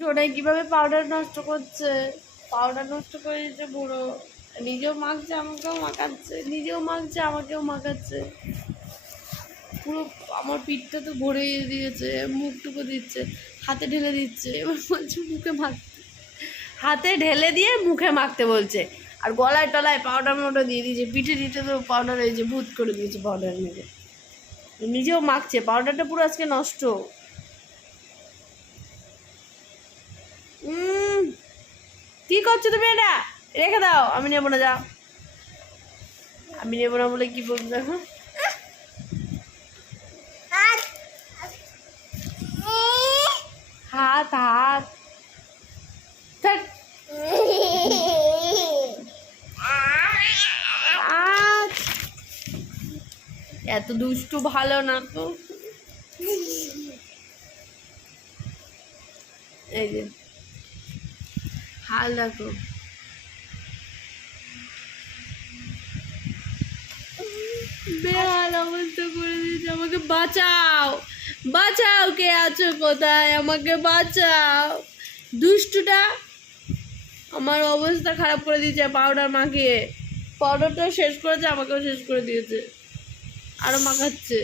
ওটাই কীভাবে পাউডার নষ্ট করছে পাউডার নষ্ট করে দিচ্ছে বুড়ো, নিজেও মাখছে, আমাকেও মাখাচ্ছে, নিজেও মাখছে, আমাকেও মাখাচ্ছে। পুরো আমার পিঠটা তো ভরে দিয়েছে, মুখটুকু দিচ্ছে, হাতে ঢেলে দিচ্ছে, এবার বলছে মুখে মাখতে। হাতে ঢেলে দিয়ে মুখে মাখতে বলছে। আর গলায় টলায় পাউডার মতো দিয়ে দিয়েছে, পিঠে টিঠে তো পাউডার যে ভূত করে দিয়েছে পাউডার মেখে নিজেও মাখছে পাউডারটা পুরো আজকে নষ্ট। কি করছ তুমি এটা? রেখে দাও আমি নেব না যাও। আমি নেব না বলে কি বলব দেখো। হাত। হাত। এত দুষ্টু ভালো না তো। এই যে। হাল দেখো বেহাল অবস্থা করে দিয়েছে, আমাকে বাঁচাও। বাঁচাও কে আছো কোথায়? আমাকে বাঁচাও। দুষ্টুটা আমার অবস্থা খারাপ করে দিয়েছে পাউডার মাখিয়ে। পাউডারটাও শেষ করেছে, আমাকেও শেষ করে দিয়েছে। আরও মাখাচ্ছে।